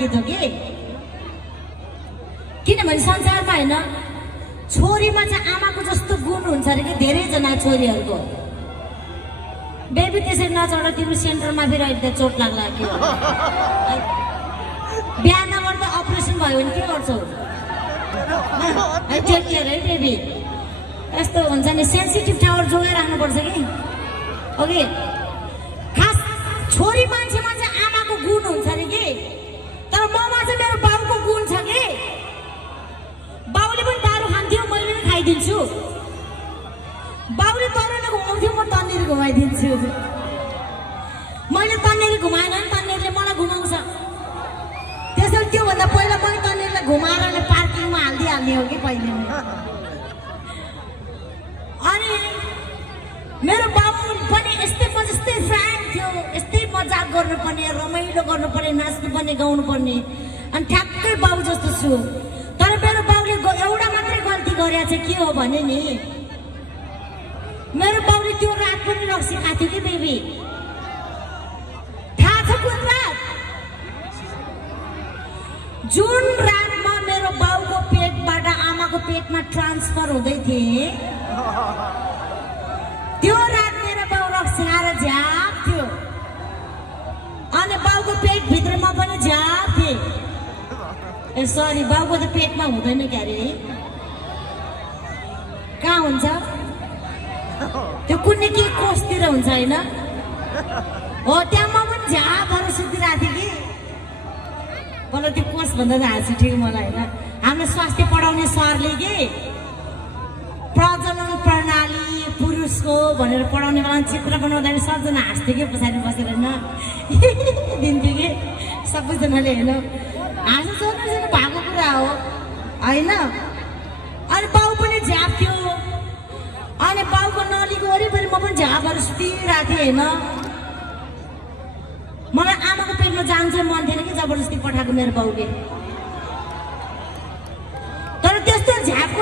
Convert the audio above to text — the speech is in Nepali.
गीत हो कि किनभने संसारमा हैन छोरीमा चाहिँ आमाको जस्तो गुण हुन्छ अरे कि धेरैजना छोरीहरूको। बेबी त्यसरी नचढ तिम्रो सेन्टरमा फेरि अहिले चोट लाग्ला के बिहा नगर्दा अपरेसन भयो भने के गर्छौ? टेक केयर है बेबी। यस्तो हुन्छ नि सेन्सिटिभ ठाउँहरु जोगाइ राख्नुपर्छ कि ओके। खास छोरी मान्छेमा चाहिँ आमाको गुण हुन्छ अरे कि तर ममा चाहिँ मेरो बाउको गुण छ कि बाउले पनि दारू खान्थ्यो मैले पनि खाइदिन्छु। बाउले तन्नेर घुमाउँथ्यो म तन्नेर घुमाइदिन्छु। मैले तन्नेर घुमाएन भने तन्नेरले मलाई घुमाउँछ। त्यसैले त्योभन्दा पहिला मैले तन्नेरलाई घुमाएर पार्किङमा हाल्दिहाल्ने हो कि पहिले। अनि मेरो बाबु पनि यस्तै म जस्तै फ्रेन्ड थियो। यस्तै मजाक गर्नुपर्ने रमाइलो गर्नुपर्ने नाच्नुपर्ने गाउनुपर्ने अनि ठ्याक्कै बाउ जस्तो छु। तर मेरो बाउले एउटा मात्रै गल्ती गरेको चाहिँ के हो भने नि मेरो बाउले त्यो रात पनि रक्सी खाथ्यो कि बेबी। थाहा छ कुन रात? जुन रातमा मेरो बाउको पेटबाट आमाको पेटमा ट्रान्सफर हुँदै थिए त्यो रात मेरो बाउ रक्सी खाएर झ्याप थियो। अनि बाउको पेट भित्रमा पनि झ्याप थिए। ए सरी बाउको त पेटमा हुँदैन क्या अरे कहाँ हुन्छ त्यो कुनै के कोषतिर हुन्छ हैन हो त्यहाँ पनि झ्यापहरू सुतिरहेको थिएँ कि मलाई त्यो कोष भन्दा त हाँसी ठिक मलाई होइन। हाम्रो स्वास्थ्य पढाउने सरले कि प्रजनन प्रणाली पुरुषको भनेर पढाउने बेला चित्र बनाउँदाखेरि सबजना हाँस्थ्यो कि पछाडि बसेर होइन दिन्थ्यो कि सबैजनाले होइन हाँसो छोड्नु भएको कुरा हो होइन। अनि बाउ पनि झ्याप थियो। अनि बाउको नलीको वरिपरि म पनि झ्यापहरू सुतिरहेको थिएँ होइन। मलाई आमाको पेटमा जान चाहिँ मन थिएन कि जबरजस्ती पठाएको मेरो बाउले। तर त्यस्तो झ्याप